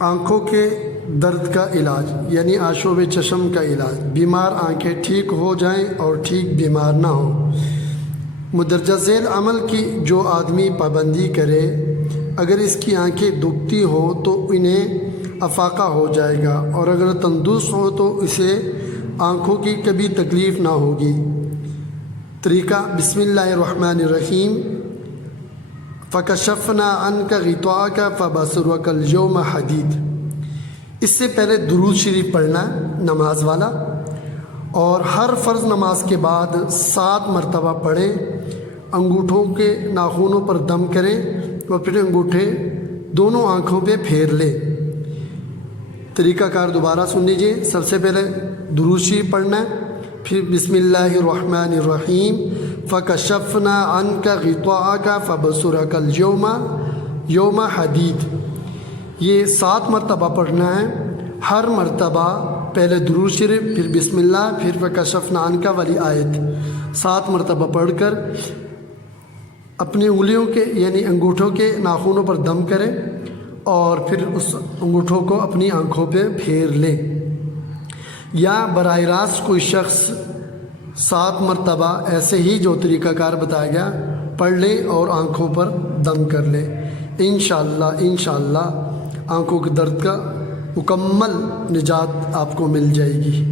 آنکھوں کے درد کا علاج یعنی آشوب چشم کا علاج۔ بیمار آنکھیں ٹھیک ہو جائیں اور ٹھیک بیمار نہ ہوں۔ مندرجہ ذیل عمل کی جو آدمی پابندی کرے، اگر اس کی آنکھیں دکھتی ہوں تو انہیں افاقہ ہو جائے گا، اور اگر تندرست ہو تو اسے آنکھوں کی کبھی تکلیف نہ ہوگی۔ طریقہ: بسم اللہ الرحمن الرحیم۔ فَكَشَفْنَا عَنْكَ غِطَاءَكَ فَبَصَرُكَ الْيَوْمَ حَدِيدٌ۔ اس سے پہلے درود شریف پڑھنا نماز والا، اور ہر فرض نماز کے بعد 7 مرتبہ پڑھیں۔ انگوٹھوں کے ناخنوں پر دم کریں اور پھر انگوٹھے دونوں آنکھوں پہ پھیر لیں۔ طریقہ کار دوبارہ سن لیجیے۔ سب سے پہلے درود شریف پڑھنا ہے، پھر بسم اللہ الرحمن الرحیم۔ فَكَشَفْنَا عَنْكَ غِطَاءَكَ فَبَصَرُكَ الْيَوْمَ حَدِيدٌ۔ یہ 7 مرتبہ پڑھنا ہے۔ ہر مرتبہ پہلے درود شریف، پھر بسم اللہ، پھر فَكَشَفْنَا عَنْكَ والی آیت 7 مرتبہ پڑھ کر اپنی انگلیوں کے یعنی انگوٹھوں کے ناخنوں پر دم کریں، اور پھر اس انگوٹھوں کو اپنی آنکھوں پہ پھیر لیں۔ یا براہ راست کوئی شخص 7 مرتبہ ایسے ہی جو طریقہ کار بتایا گیا پڑھ لے اور آنکھوں پر دم کر لے۔ انشاءاللہ آنکھوں کے درد کا مکمل نجات آپ کو مل جائے گی۔